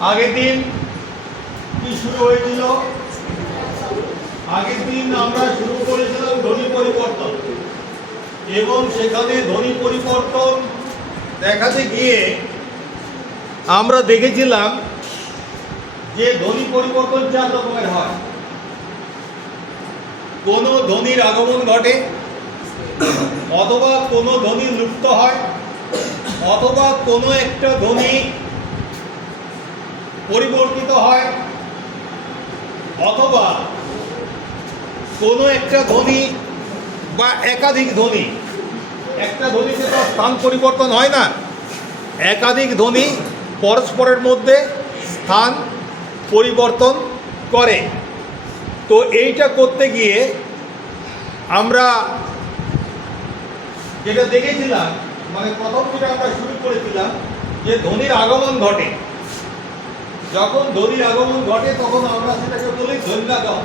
আগের দিন কি শুরু হয়েছিল? আগের দিন আমরা শুরু করেছিলাম ধ্বনি পরিবর্তন। এবং সেখানে ধ্বনি পরিবর্তন দেখাতে গিয়ে আমরা দেখেছিলাম যে ধ্বনি পরিবর্তন চার রকমের হয়। কোনো ধ্বনির আগমন ঘটে, অথবা কোনো ধ্বনি লুপ্ত হয়, অথবা কোনো একটা ধ্বনি পরিবর্তিত হয়, অথবা কোনো একটা ধ্বনি বা একাধিক ধ্বনি, একটা ধ্বনিতে তো স্থান পরিবর্তন হয় না, একাধিক ধ্বনি পরস্পরের মধ্যে স্থান পরিবর্তন করে। তো এইটা করতে গিয়ে আমরা যেটা দেখেছিলাম মানে প্রথম যেটা আমরা শুরু করেছিলাম, যে ধ্বনির আগমন ঘটে। যখন ধ্বনির আগমন ঘটে, তখন আমরা সেটাকে বলি ধ্বন্যাগম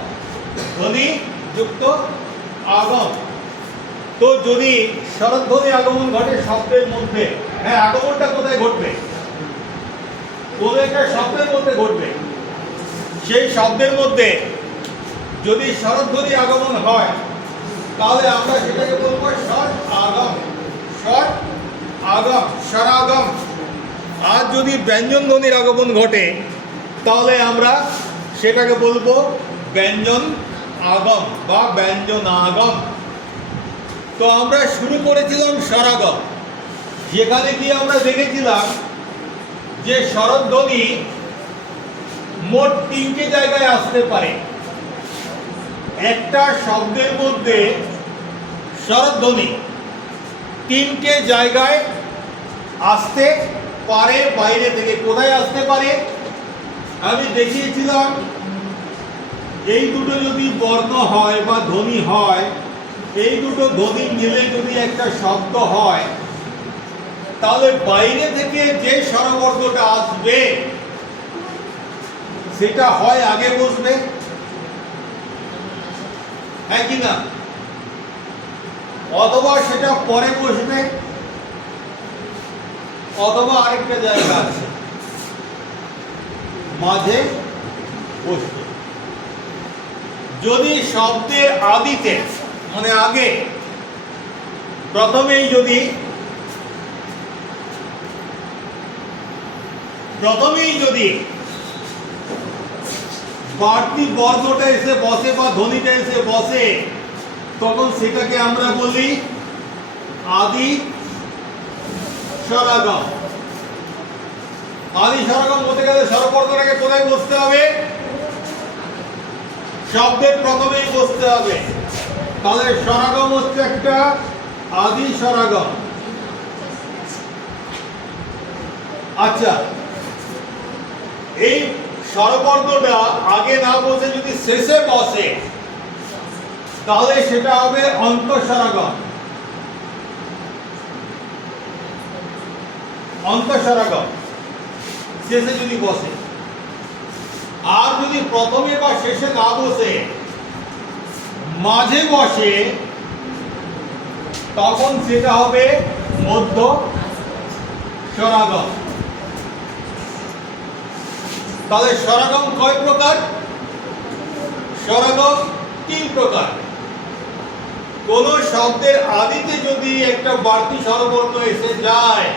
ধ্বনি যুক্ত আগম। তো যদি শরৎধ্বনি আগমন ঘটে শব্দের মধ্যে হ্যাঁ আগমনটা কোথায় ঘটবে? কোনো একটা শব্দের মধ্যে ঘটবে। সেই শব্দের মধ্যে যদি শরৎধ্বনি আগমন হয়, তাহলে আমরা সেটাকে বলব শর্ট আগম। শর্ট আগম স্বরাগম আর যদি ব্যঞ্জন ধ্বনির আগমন ঘটে তাহলে আমরা সেটাকে বলব ব্যঞ্জন আগম বা ব্যঞ্জন আগম। তো আমরা শুরু করেছিলাম স্বরাগম যেখানে গিয়ে আমরা দেখেছিলাম যে স্বরধ্বনি মোট তিনটে জায়গায় আসতে পারে। একটা শব্দের মধ্যে স্বরধ্বনি তিনটে জায়গায় আসতে পারে, বাইরে থেকে কোথায় আসতে পারে? আমি দেখিয়েছিলাম, এই দুটো যদি বর্ণ হয় বা ধ্বনি হয়, এই দুটো ধ্বনি মিলে যদি একটা শব্দ হয়, তাহলে বাইরে থেকে যে স্বরবর্গটা আসবে, সেটা হয় আগে বসবে। হ্যাঁ কি না? অথবা সেটা পরে বসবে, অথবা আরেকটা জায়গা আছে মাঝে বসবে। যদি শব্দের আদিতে মানে আগে, প্রথমেই যদি প্রথমেই যদি বাড়তি বর্ণটা এসে বসে বা ধ্বনিটা এসে বসে, তখন সেটাকে আমরা বলি আদি স্বরাগম আদি স্বরাগম বলতে গেলে স্বরবর্গটাকে কোথায় বসতে হবে? শব্দের প্রথমেই বসতে হবে। তাহলে স্বরাগম হচ্ছে একটা আদি স্বরাগম আচ্ছা এই স্বরবর্গটা আগে না বসে যদি শেষে বসে, তাহলে সেটা হবে অন্তঃস্বরাগম অন্তঃস্বরাগম শেষে যদি বসে, আর যদি প্রথমে বা শেষে না বসে, মাঝে বসে, তখন সেটা হবে মধ্য স্বরাগম তাহলে স্বরাগম কয় প্রকার? স্বরাগম তিন প্রকার। কোন শব্দের আদিতে যদি একটা বাড়তি স্বরবর্ণ এসে যায়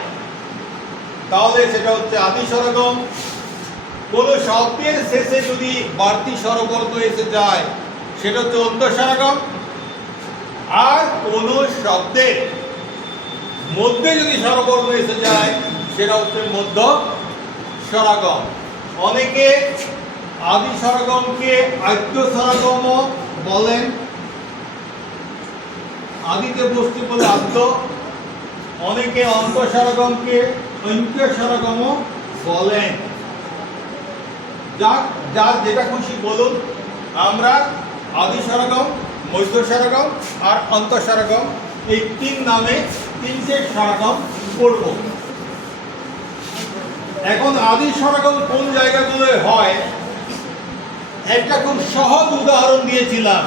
তাহলে সেটা হচ্ছে আদি স্বরগম কোন শব্দের শেষে যদি বাড়তি স্বরবর্ণ এসে যায়, সেটা হচ্ছে অন্তঃস্বরাগম আর কোন শব্দের মধ্যে যদি স্বরবর্ণ এসে যায়, সেটা হচ্ছে মধ্য স্বরাগম অনেকে আদি স্বরগমকে আদ্য স্বরগম বলেন। আদিতে বস্তু বলে আদ্য। অনেকে অন্ত স্বরগমকে ঐক্য স্বরগম বলেন। যাক, যার যেটা খুশি বলুন, আমরা আদি স্বরগম, মধ্য স্বরগম আর অন্ত স্বরগম, এই তিন নামে তিনটে স্বরগম পড়ব এখন আদি স্বরগম কোন জায়গাগুলোয় হয়? একটা খুব সহজ উদাহরণ দিয়েছিলাম।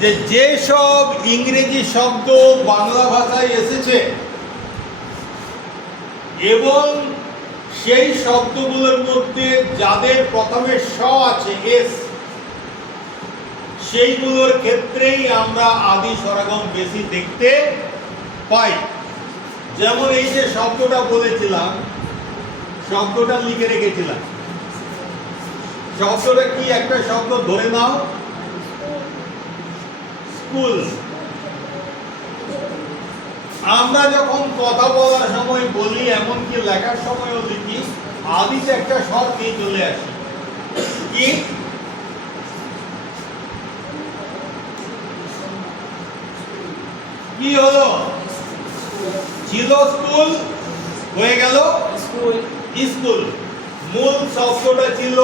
যে যেসব ইংরেজি শব্দ বাংলা ভাষায় এসেছে, এবং সেই শব্দগুলোর মধ্যে যাদের প্রথমে স আছে, এস, সেইগুলোর ক্ষেত্রেই আমরা আদি সরাগম বেশি দেখতে পাই। যেমন এই যে শব্দটা বলেছিলাম, শব্দটা লিখে রেখেছিলাম। শব্দটা কি? একটা শব্দ ধরে নাও। স্কুল আমরা যখন কথা বলার সময় বলি এমনকি লেখার সময়ও লিখি আদিতে একটা স্বর নিয়ে চলে আসি। কি? কি হলো? ছিল স্কুল হয়ে গেল স্কুল স্কুল মূল শব্দটা ছিল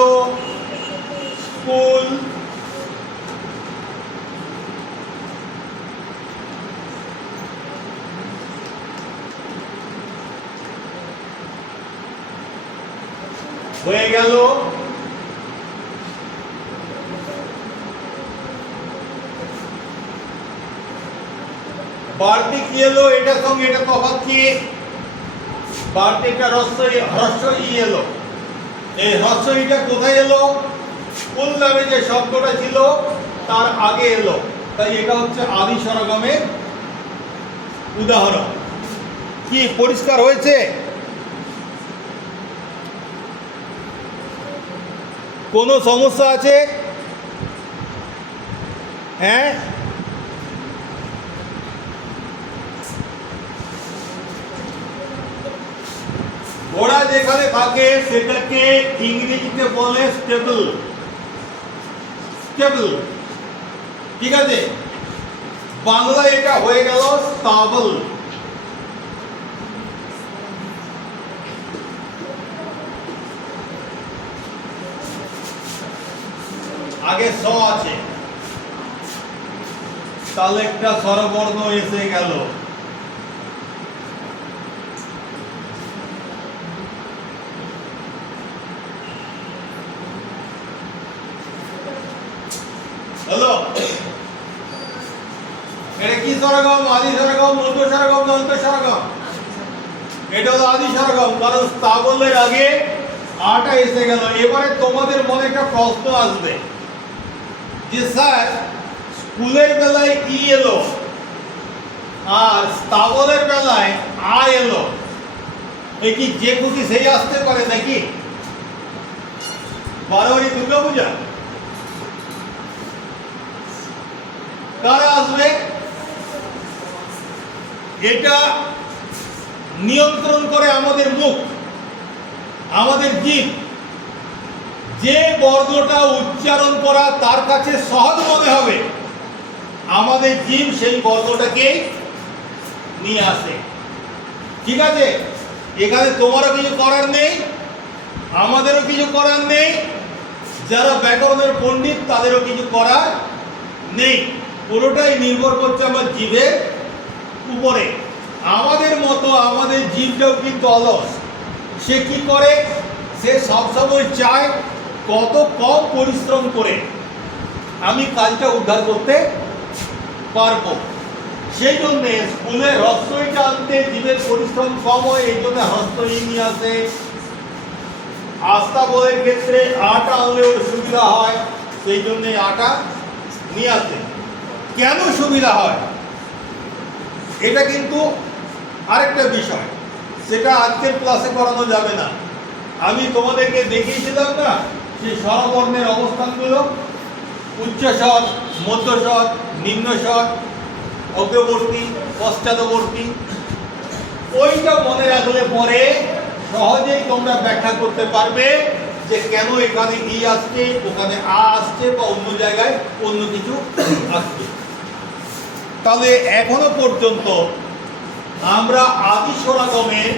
স্কুল হয়ে গেল। বাড়তি কি এলো? এটার সঙ্গে এটা তফাৎ কি? বাড়তিটা হ্রস্ব হ্রস্ব ই এলো। এই হ্রস্ব ইটা কোথায় এলো? কোন নামে যে শব্দটা ছিল, তার আগে এলো। তাই এটা হচ্ছে আদি সরগমের উদাহরণ। কি পরিষ্কার হয়েছে? কোনো সমস্যা আছে? হ্যাঁ? ঘোড়া যেখানে থাকে, সেটাকে ইংরেজিতে বলে স্টেবল স্টেবল ঠিক আছে? বাংলায় এটা হয়ে গেল স্টাবল আগে স আছে। তাহলে একটা স্বরবর্ণ এসে গেল। হলো এটা কি স্বরগম? আদি স্বরগম, মধ্য স্বরগম, দন্ত স্বরগম? এটা হলো আদি স্বরগম। কারণ স্থাবলের আগে আটা এসে গেল। এবারে তোমাদের মনে একটা প্রশ্ন আসবে। যে স্যার, স্কুলের বেলায় ই এলো আর স্থাবলের বেলায় আ এলো। এ কি যে খুশি সেই আসতে পারে নাকি? বারোয়ারি দুর্গা পূজা। কারা আসবে? এটা নিয়ন্ত্রণ করে আমাদের মুখ, আমাদের জীব যে বর্গটা উচ্চারণ করা তার কাছে সহজ মনে হবে। আমাদের জীব সেই বর্গটাকে নিয়ে আসে। ঠিক আছে? এখানে তোমারও কিছু করার নেই, আমাদেরও কিছু করার নেই, যারা ব্যাকরণের পণ্ডিত তাদেরও কিছু করার নেই। পুরোটাই নির্ভর করছে আমার জীবের উপরে। আমাদের মতো আমাদের জীবটাও কিন্তু অলস। সে কি করে? সে সবসময় চায় কত কম পরিশ্রম করে আমি কাজটা উদ্ধার করতে পারব। সেই জন্যে স্কুলে হ্রস্বইটা আনতে জীবের পরিশ্রম কম হয়, এই জন্য হ্রস্বই নিয়ে আসে। আস্থা বলের ক্ষেত্রে আটা আনলে ওর সুবিধা হয়, সেই জন্যে আটা নিয়ে আসে। কেন সুবিধা হয়? এটা কিন্তু আরেকটা বিষয়। সেটা আজকের ক্লাসে করানো যাবে না। আমি তোমাদেরকে দেখিয়েছিলাম না? সেই স্বরবর্ণের অবস্থানগুলো উচ্চস্বর মধ্যস্বর নিম্নস্বর অগ্রবর্তী, পশ্চাদবর্তী। ওইটা মনে রাখলে পরে সহজেই তোমরা ব্যাখ্যা করতে পারবে যে কেন এখানে ই আসছে, ওখানে আ আসছে বা অন্য জায়গায় অন্য কিছু আসছে। তাহলে এখনও পর্যন্ত আমরা আদি সরাগমের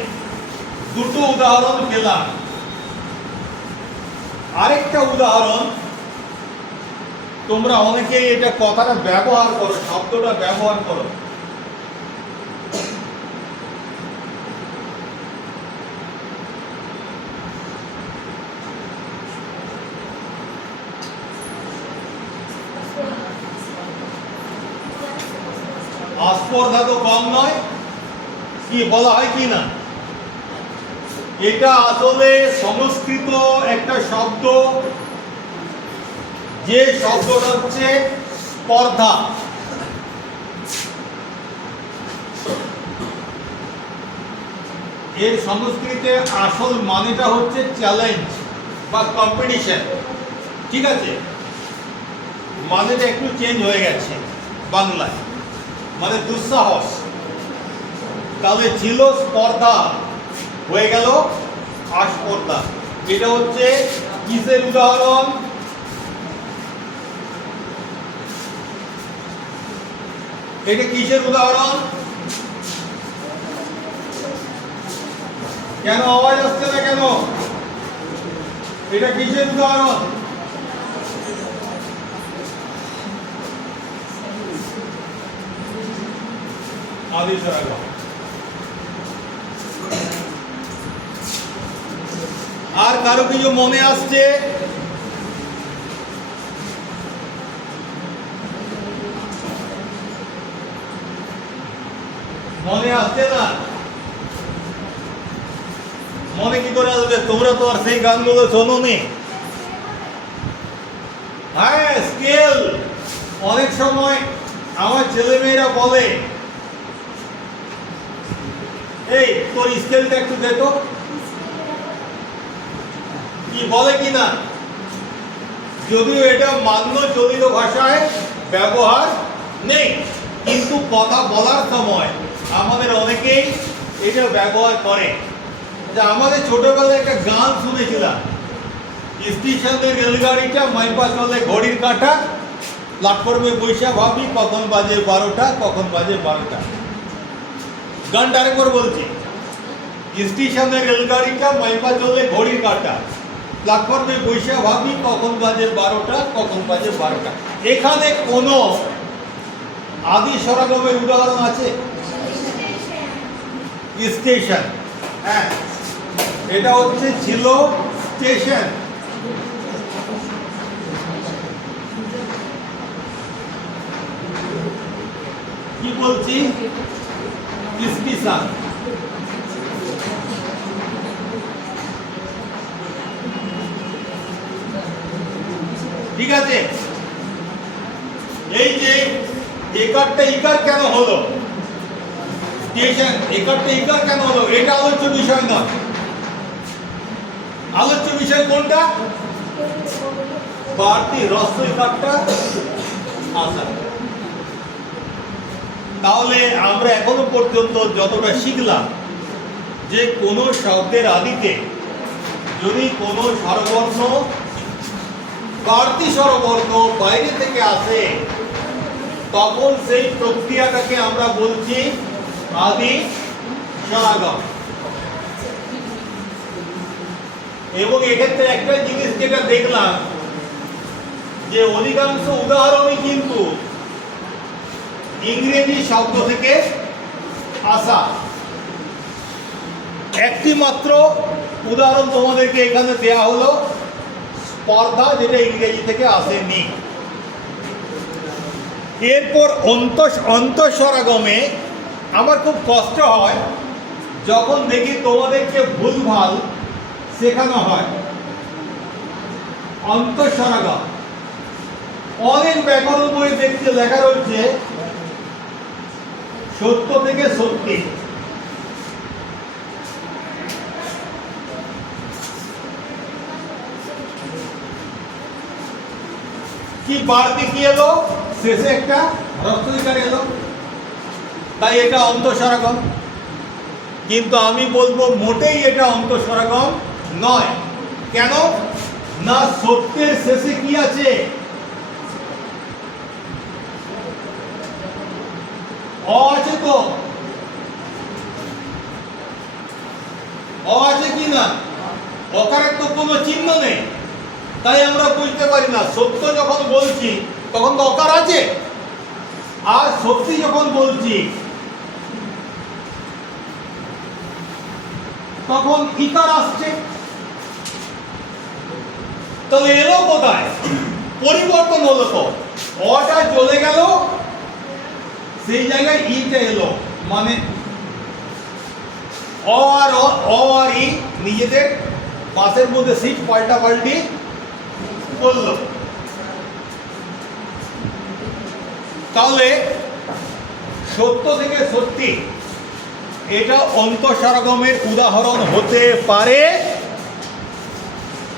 দুটো উদাহরণ পেলাম। আরেকটা উদাহরণ। তোমরা অনেকেই এটা কথাটা ব্যবহার করো, শব্দটা ব্যবহার করো। আস্পর্ধা তো কম নয়। কি বলা হয় কি না? এটা আসলে সংস্কৃত একটা শব্দ। যে শব্দটা হচ্ছে স্পর্ধা। এর সংস্কৃতে আসল মানেটা হচ্ছে চ্যালেঞ্জ বা কম্পিটিশন ঠিক আছে? মানেটা একটু চেঞ্জ হয়ে গেছে বাংলায়। মানে দুঃসাহস। তাহলে ছিল স্পর্ধা। হয়ে গেল আস্পর্ধা এটা হচ্ছে কিসের উদাহরণ? এটা কিসের উদাহরণ? কেন আওয়াজ আসছে না কেন? এটা কিসের উদাহরণ? আদেশ রাখা। আর কারও কিছু মনে আসছে? মনে আসছে না? মনে কি করে আসবে? তোমরা তো আর সেই গানগুলো শোনোনি। হ্যাঁ স্কেল। অনেক সময় আমার ছেলেমেয়েরা বলে, এই, তোর স্কেলটা একটু দে তো কি বলে কি না? যদিও এটা মান্য চলিত ভাষায় ব্যবহার নেই, কিন্তু কথা বলার সময় আমাদের অনেকেই এটা ব্যবহার করে। যে আমাদের ছোটবেলায় একটা গান শুনেছিলাম। স্টেশনের রেলগাড়িটা, মাইপা চলে ঘড়ির কাঁটা, প্ল্যাটফর্মে বৈশা ভাবি, কখন বাজে বারোটা, কখন বাজে বারোটা। গানটা আরেকবার বলছি। স্টেশনের রেলগাড়িটা, মাইপা চলে ঘড়ির কাঁটা। প্ল্যাটফর্মে বৈশা ভাবি, কখন বাজে বারোটা, কখন বাজে বারোটা। এখানে কোনো আদি সরাগমের উদাহরণ আছে? স্টেশন। হ্যাঁ এটা হচ্ছে ছিল স্টেশন। কি বলছি? স্টেশন। ঠিক আছে? এই যে একারটা ইকার কেন হলো? একারটা ইকার কেন হলো? এটা আলোচ্য বিষয় না আলোচ্য বিষয় কোনটা? বাড়তি রস্ত ইকারটা আসা তাহলে আমরা এখনও পর্যন্ত যতটা শিখলাম যে কোনো শব্দের আদিতে যদি কোনো স্বরবর্ণ বাড়তি স্বরবর্ণ বাইরে থেকে আসে, তখন সেই প্রক্রিয়াটাকে আমরা বলছি আদি সমাগম। এবং এক্ষেত্রে একটা জিনিস যেটা দেখলাম, যে অধিকাংশ উদাহরণই কিন্তু ইংরেজি শব্দ থেকে আসা। একটি মাত্র উদাহরণ তোমাদেরকে এখানে দেয়া হলো স্পর্ধা যেটা ইংরেজি থেকে আসেনি। এরপর অন্ত অন্তঃস্বরাগমে আমার খুব কষ্ট হয় যখন দেখি তোমাদেরকে ভুলভাল শেখানো হয়। অন্তঃস্বরাগম অনেক ব্যাকরণ বই দেখতে লেখা রয়েছে সত্য থেকে সত্যি। কি বাড়তি কি এলো? শেষে একটা রক্তবিকার এলো। তাই এটা অন্তঃসরাগম। কিন্তু আমি বলব, মোটেই এটা অন্তঃসরাগম নয়। কেন? না সত্যের শেষে কি আছে? অ আছে তো। অ আছে কি না? অকারের তো কোনো চিহ্ন নেই। তাই আমরা বুঝতে পারি না। সত্য যখন বলছি, তখন তো অকার আছে? আর সত্যি যখন বলছি, তখন ইকার আসছে। তাহলে এলো কোথায়? পরিবর্তন হলো তো। অটা চলে গেল, সেই জায়গায় ইটা এলো। মানে অ আর অ আর ই নিজেদের বাসের মধ্যে সিট, পাল্টা পাল্টি করল তাহলে সত্য থেকে সত্যি এটা অন্তঃসারগমের উদাহরণ হতে পারে?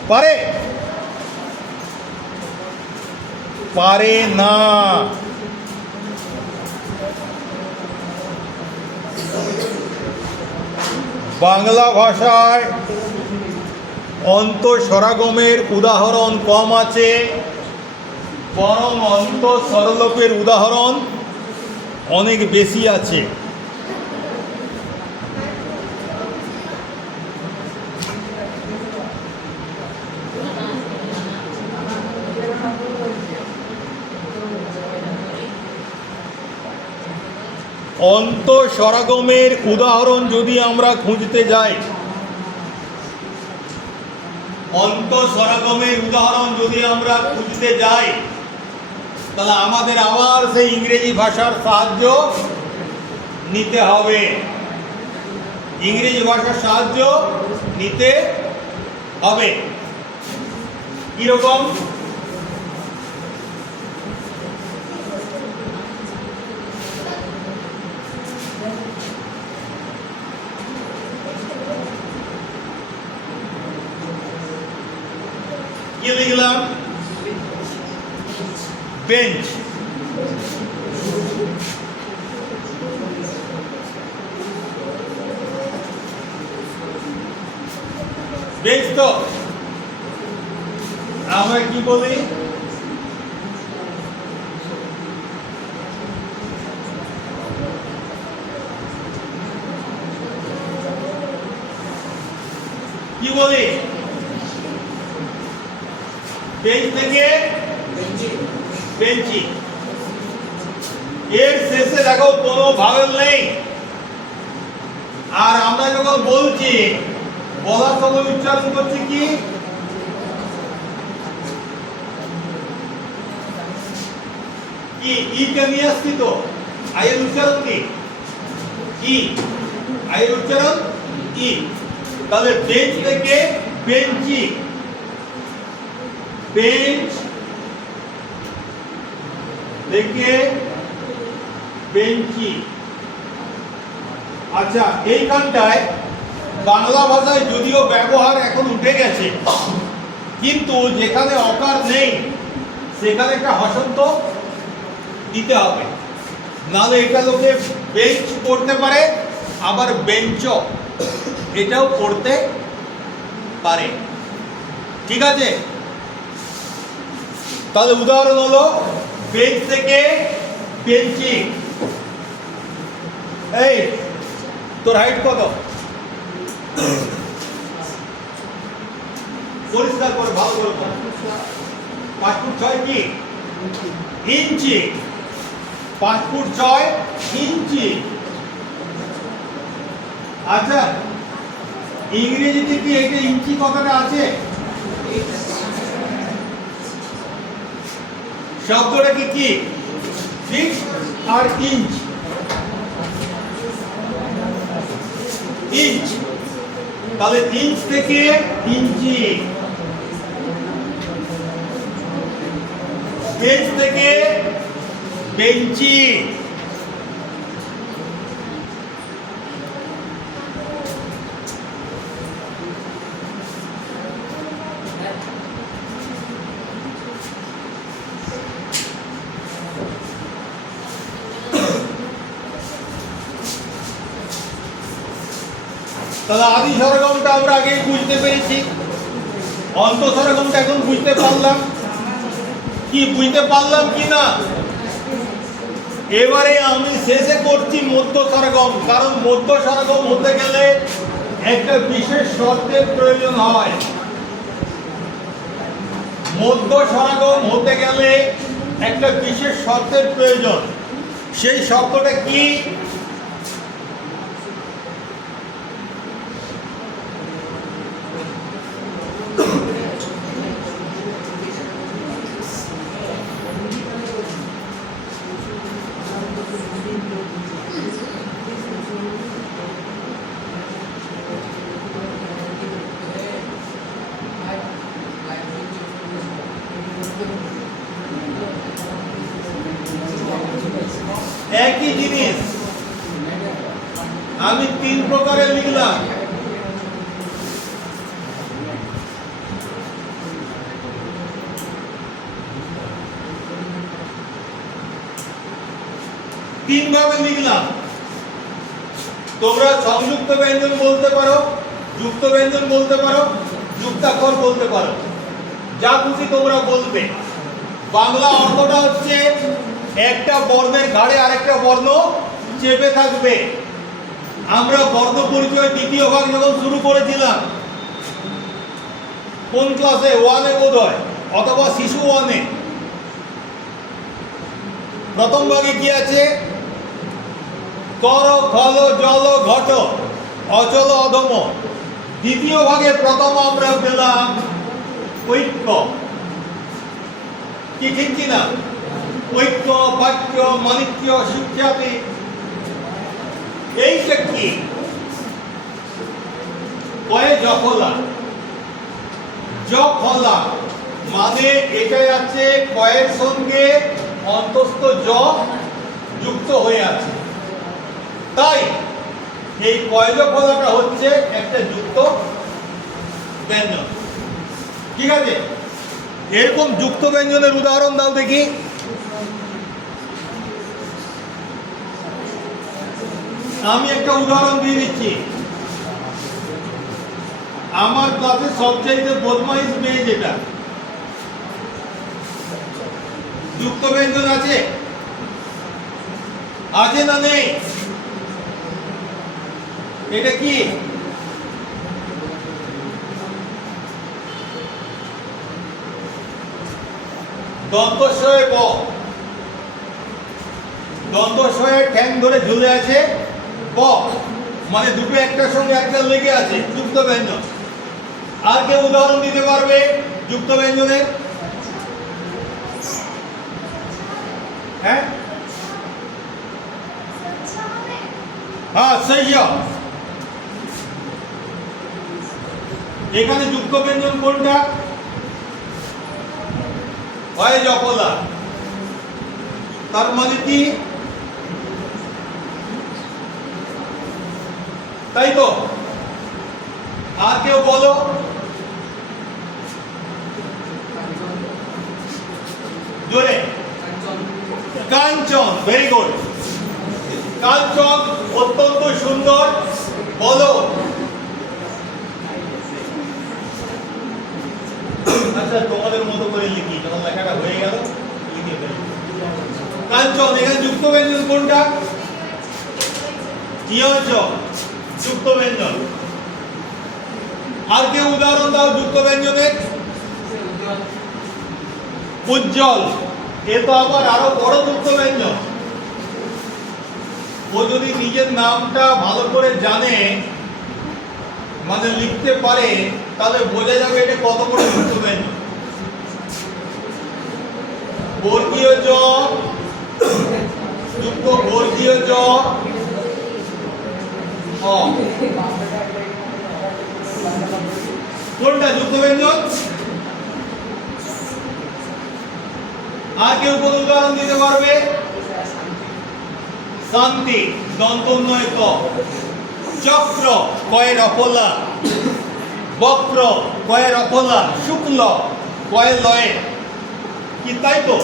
পারে? পারে না। বাংলা ভাষায় অন্তঃস্বরাগমের উদাহরণ কম আছে। বরং অন্তঃস্বরলোপের উদাহরণ অনেক বেশি আছে। অন্তঃস্বরাগমের উদাহরণ যদি আমরা খুঁজতে যাই অন্তঃস্বরাগমের উদাহরণ যদি আমরা খুঁজতে যাই, তাহলে আমাদের আবার সেই ইংরেজি ভাষার সাহায্য নিতে হবে। ইংরেজি ভাষার সাহায্য নিতে হবে। কীরকম কি লিখলাম বেঞ্চ বেঞ্চ তো আমরা কি বলি কি বলি বেঞ্চ থেকে বেঞ্চি এর শেষে দেখো কোনো ভাবেল নেই আর আমরা যখন বলছি বলার সময় উচ্চারণ করছি কি কি ই কে নিয়ে আসছি তো আয়ের উচ্চারণ কি ই আয়ের উচ্চারণ ই তাহলে বেঞ্চ থেকে বেঞ্চি বেঞ্চ থেকে বেঞ্চি আচ্ছা এইখানটায় বাংলা ভাষায় যদিও ব্যবহার এখন উঠে গেছে, কিন্তু যেখানে অকার নেই, সেখানে একটা হসন্ত দিতে হবে। নাহলে এটা লোকে বেঞ্চ পড়তে পারে, আবার বেঞ্চ এটাও পড়তে পারে। ঠিক আছে? তাহলে উদাহরণ হলো বেঞ্চ থেকে বেঞ্চি এই, তোর হাইট কত? পরিষ্কার করে, ভালো করে পাঁচ ফুট ছয় কি? ইঞ্চি। পাঁচ ফুট ছয় ইঞ্চি। আচ্ছা ইংরেজিতে কি এটা ইঞ্চি কথাটা আছে? শব্দটা কি? কি ফিট আর ইঞ্চ ইঞ্চ তাহলে ইঞ্চ থেকে ইঞ্চি। বেঞ্চ থেকে বেঞ্চি তাহলে আদি সরগমটা আমরা আগে বুঝতে পেরেছি। অন্ত সরগমটা এখন বুঝতে পারলাম। কি বুঝতে পারলাম কি না? এবারে আমি শেষে করছি মধ্য সরগম কারণ মধ্য সরগম হতে গেলে একটা বিশেষ শর্তের প্রয়োজন হয়। মধ্য সরগম হতে গেলে একটা বিশেষ শর্তের প্রয়োজন। সেই শর্তটা কি? একই জিনিস। আমি তিন প্রকারে লিখলাম। তিন ভাবে লিখলাম। তোমরা সংযুক্ত ব্যঞ্জন বলতে পারো, যুক্ত ব্যঞ্জন বলতে পারো, যুক্তাক্ষর বলতে পারো। যা খুশি তোমরা বলবে। বাংলা অর্থটা হচ্ছে একটা বর্ণের ঘাড়ে আরেকটা বর্ণ চেপে থাকবে। আমরা বর্ণ পরিচয় দ্বিতীয় ভাগ যখন শুরু করেছিলাম, কোন ক্লাসে? ওয়ানে বোধ হয় অথবা শিশু ওয়ানে প্রথম ভাগে কি আছে? কর, খল, জল, ঘট, অচল, অধম। দ্বিতীয় ভাগে প্রথম আমরা পেলাম ঐক্য। কি ঠিক কিনা? ঐক্য, বাক্য, মানিক্য শিক্ষাতি এইটা কি কয়ে জফলা মানে এটাই আছে, কয়ের সঙ্গে অন্তস্থ জ যুক্ত হয়ে আছে। তাই এই কয়জ ফলাটা হচ্ছে একটা যুক্ত ব্যঞ্জন। ঠিক আছে? এরকম যুক্ত ব্যঞ্জনের উদাহরণ দাও দেখি। আমি একটা উদাহরণ দিয়ে দিচ্ছি। আমার ক্লাসে সবচাইতে বদমাইশ মেয়ে যেটা? যুক্ত ব্যঞ্জন আছে? আছে না নেই? এটা কি? দন্তস্বয়ে ব। দন্তস্বয়ে ঠ্যাং ধরে ঝুলে আছে। মানে দুটো একটার সঙ্গে একটা লেগে আছে, যুক্ত ব্যঞ্জন। আর কেউ উদাহরণ দিতে পারবে যুক্ত ব্যঞ্জনের হ্যাঁ? হ্যাঁ সেই এখানে যুক্ত ব্যঞ্জন কোনটা? হয় জপলা তার মানে কি? তাই তো? আর কেউ বলো? জোরে। কাঞ্চন ভেরি গুড কাঞ্চন, অত্যন্ত সুন্দর। বলো। আচ্ছা তোমাদের মতো করে লিখি, যখন লেখাটা হয়ে গেল, লিখে ফেলি। কাঞ্চন, এখানে যুক্ত ব্যঞ্জন কোনটা? কিয়ঞ্চ যুক্ত ব্যঞ্জন আর কেউ উদাহরণ দাও যুক্ত ব্যঞ্জনের উজ্জ্বল। এ তো আবার আরও বড় যুক্ত ব্যঞ্জন ও যদি নিজের নামটা ভালো করে জানে মানে লিখতে পারে, তাহলে বোঝা যাবে এটা কত বড় যুক্ত ব্যঞ্জন বর্গীয় জ, যুক্ত বর্গীয় জ কোনটা যুক্ত ব্যঞ্জন আর কেউ কোন উদাহরণ দিতে পারবে? শান্তি দন্তন্বয় ক চক্র, কয়ের অপলা। বক্র, কয়ের অপলা। শুক্ল, কয়ের লয়ে। কি তাই তো?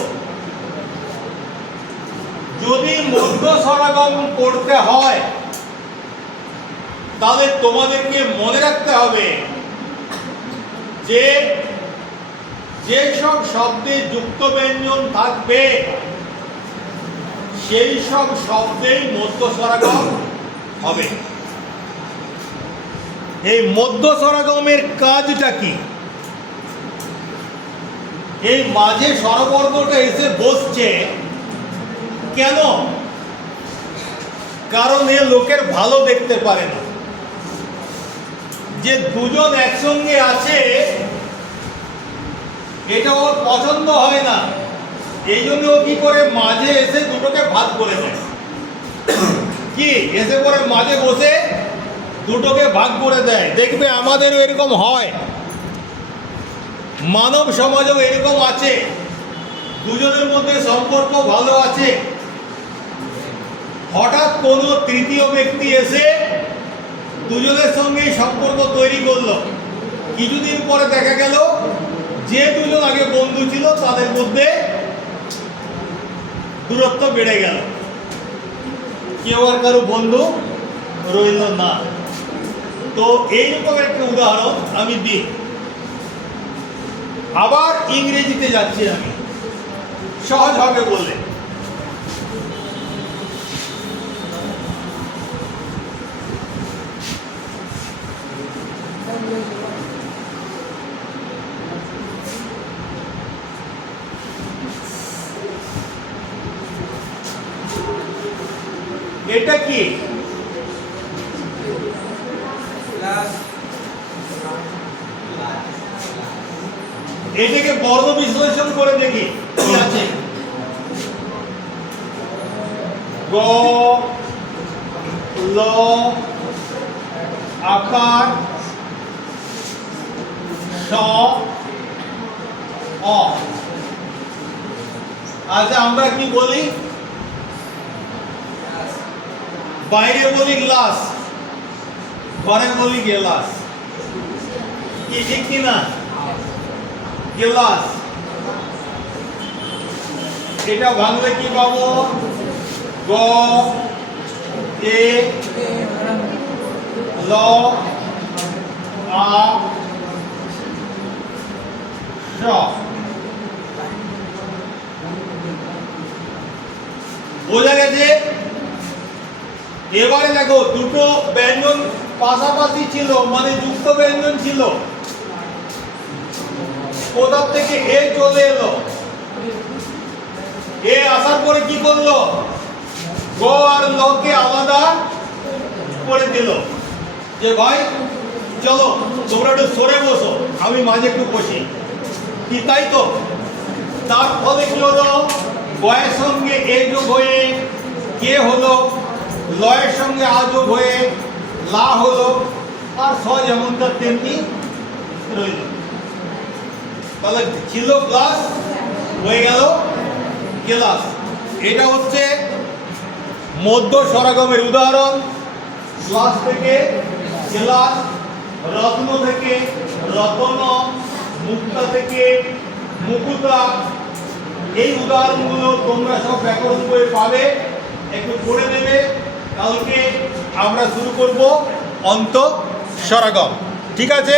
যদি মধ্য সরাগম করতে হয় তাহলে তোমাদেরকে মনে রাখতে হবে যে যে সব শব্দে যুক্ত ব্যঞ্জন থাকবে সেই সব শব্দেই মধ্য স্বরাগম হবে। এই মধ্য স্বরাগমের কাজটা কি? এই মাঝে স্বরবর্গটা এসে বসছে। কেন? কারণ এ লোকের ভালো দেখতে পারে না। যে দুজন একসঙ্গে আছে, এটা ওর পছন্দ হয় না। এই জন্য ও কি করে মাঝে এসে দুটোকে ভাগ করে দেয় কি? এসে পরে মাঝে বসে দুটোকে ভাগ করে দেয়। দেখবে আমাদেরও এরকম হয়। মানব সমাজেও এরকম আছে। দুজনের মধ্যে সম্পর্ক ভালো আছে। হঠাৎ কোনো তৃতীয় ব্যক্তি এসে দুজনের সঙ্গে সম্পর্ক তৈরি করল। কিছুদিন পরে দেখা গেল যে দুজন আগে বন্ধু ছিল, তাদের মধ্যে দূরত্ব বেড়ে গেল। কেউ আর কারও বন্ধু রইল না। তো এইরকম একটা উদাহরণ আমি দিই। আবার ইংরেজিতে যাচ্ছি আমি। সহজ হবে বলে এটা কি এটাকে বর্গ বিশ্লেষণ করে দেখি কি আছে গ ল আকার স অ আচ্ছা আমরা কি বলি? বাইরে বলি গ্লাস, ঘরে বলি গেলাস। কি, ঠিক কি না? গেলাস। এটা ভাঙলে কি পাবো? গ, এ, ল, আ স বোঝা গেছে? এবারে দেখো, দুটো ব্যঞ্জন পাশাপাশি ছিল মানে যুক্ত ব্যঞ্জন ছিল। কোথার থেকে এ চলে এলো? এ আসার পরে কি করল? গ আর লকে আলাদা করে দিল। যে ভাই, চলো, তোমরা একটু সরে বসো, আমি মাঝে একটু বসি। কি তাই তো? তার ফলে কি হলো? গয়ের সঙ্গে এ হয়ে কে হলো? লয়ের সঙ্গে আ হয়ে লা হলো। আর স যেমন তার তেমনি রইল। তাহলে ছিল প্লাস হয়ে গেল ক্লাস। এটা হচ্ছে মধ্য সরাগমের উদাহরণ। ক্লাস থেকে ক্লাস, রত্ন থেকে রতন মুক্তা থেকে মুকুতা এই উদাহরণগুলো তোমরা সব ব্যাকরণ করে পাবে। একটু পড়ে নেবে। কালকে আমরা শুরু করব অন্ত সরাগম ঠিক আছে?